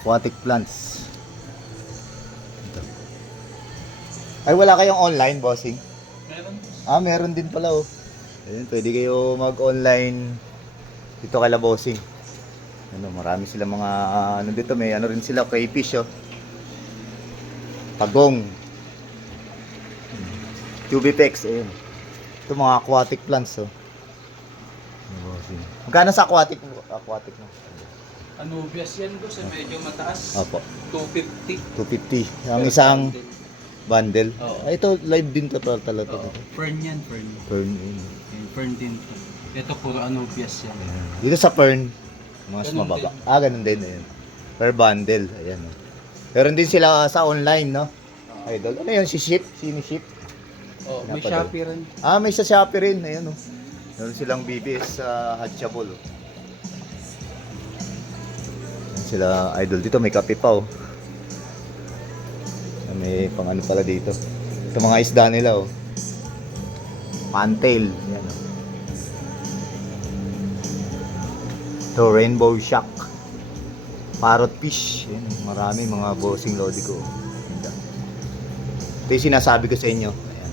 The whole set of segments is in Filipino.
aquatic plants. Ito. Ay, wala kayong online, bossing? Meron. Meron din pala, oh. Ayun, pwede kayo mag-online dito kay bossing. Ano, marami sila mga ano dito, may ano rin sila, crayfish, oh. Pagong. Cubipex, ayun. Ito mga aquatic plants, oh. Magkano sa aquatic mo? Aquatic mo? Anubias yan ko sa medyo mataas. Opo. 250. 250. Ang isang bundle. Oo. Ay, ito live din to talaga to. Fern yan, fern. Fern. Yun. Fern din to. Ito puro anubias yan. Dito sa Fern, mas Ganun mababa. din. Ganun din. Ayan. Per bundle. Ayan. Oh. Meron din sila sa online, no? Idol. Ano yun? Si Ship? Sino Ship? Oh, may Pinapadala. Shopee rin. May sa Shopee rin. Ayan, oh. Meron silang BBS sa Hatchabol, oh. Ayan sila, idol. Dito may kape pa, oh. May pang ano pala dito. Ito mga isda nila, oh. Pantail. Ayan, oh. Ito, rainbow shark. Parrot fish. Ayan, marami mga bossing lodi ko. Ganda. Ito yung sinasabi ko sa inyo. Ayan,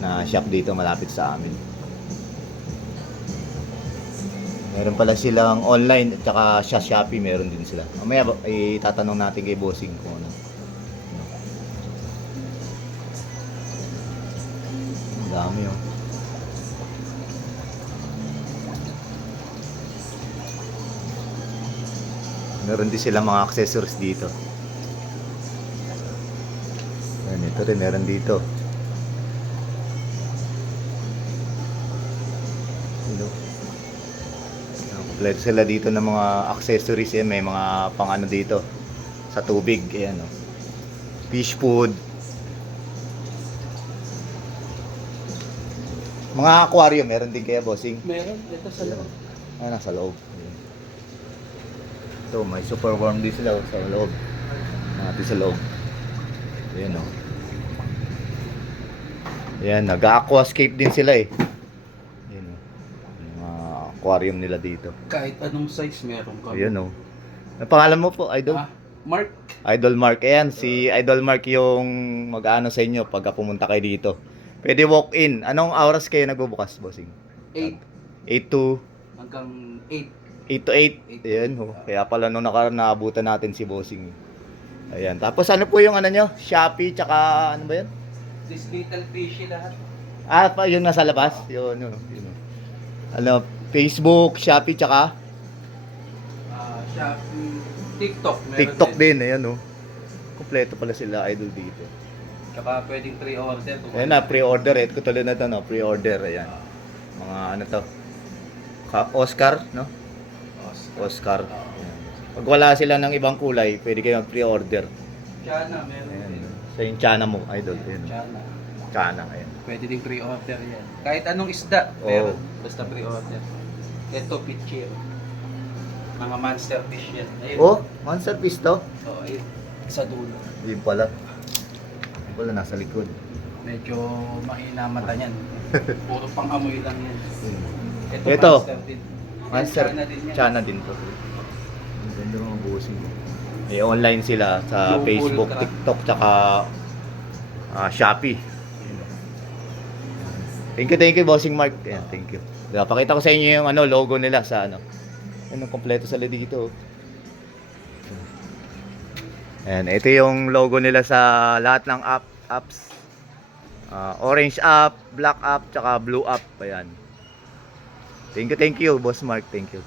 na shop dito malapit sa amin. Meron pala silang online at saka sa Shopee meron din sila. Mamaya itatanong natin kay bossing kung ano. Ang dami, oh. Meron din sila mga accessories dito. Ayan, ito rin meron dito. Hello. Kompleto sila dito ng mga accessories. Ayan, may mga pang ano dito sa tubig. Ayan, oh. Fish food. Mga aquarium meron din kaya, bossing? Meron. Ito sa loob. Nasa loob. Ayan. Ito, may super warm din sila, oh, sa loob. Natin sa loob. Ayan, oh. Ayan, nag-aquascape din sila, eh. Ayan, oh. Yung mga aquarium nila dito. Kahit anong size meron ka. Ayan, oh. Ang pangalan mo po, Idol? Mark. Idol Mark. Ayan, si Idol Mark yung mag-ano sa inyo pagka pumunta kayo dito. Pwede walk-in. Anong oras kayo nagbubukas, bossing? 8 8 to hanggang 8. 8 to 8. Ayan, oh. Kaya pala nung naabutan natin si bossing. Ayan. Tapos ano po yung ano nyo? Shopee, tsaka ano ba yan? This little fishy lahat. Yung nasa labas? Yun, oh. Yun, oh. Ano, Facebook, Shopee, tsaka Shopee, TikTok. Meron TikTok din. Ayan, oh. Kompleto pala sila, idol dito. Tsaka pwedeng pre-order. Ayan na, pre-order. Ito tuloy na ito, no? Pre-order. Ayan. Mga ano to? Oscar, no? Oscar. Ayan. Pag wala sila ng ibang kulay, pwede kayo mag-pre-order. Chana, meron Ayan. din. Sa yung Chana mo, idol. Ayan. Chana. Chana, ayan. Pwede din pre-order yan. Kahit anong isda, meron. Basta pre-order. Ito, pitcher. Mga monster fish yan. Ayun. Oh, monster fish to? Oo, ayun. Sa dulo. Yun pala. Yun pala, nasa likod. Medyo mahina mata niyan. Puro pang amoy lang yan. Ito. Monster din. Monster, Chana din yan. Chana din to. Ang ganda mga bossing. May online sila sa Global Facebook, Craft. TikTok, tsaka Shopee. Thank you, bossing Mark. Ayan, thank you. Pakita ko sa inyo yung ano, logo nila sa ano. Ano, kompleto sila dito. Ayan, ito yung logo nila sa lahat ng apps. Orange app, black app, tsaka blue app. Ayan. Thank you, boss Mark. Thank you.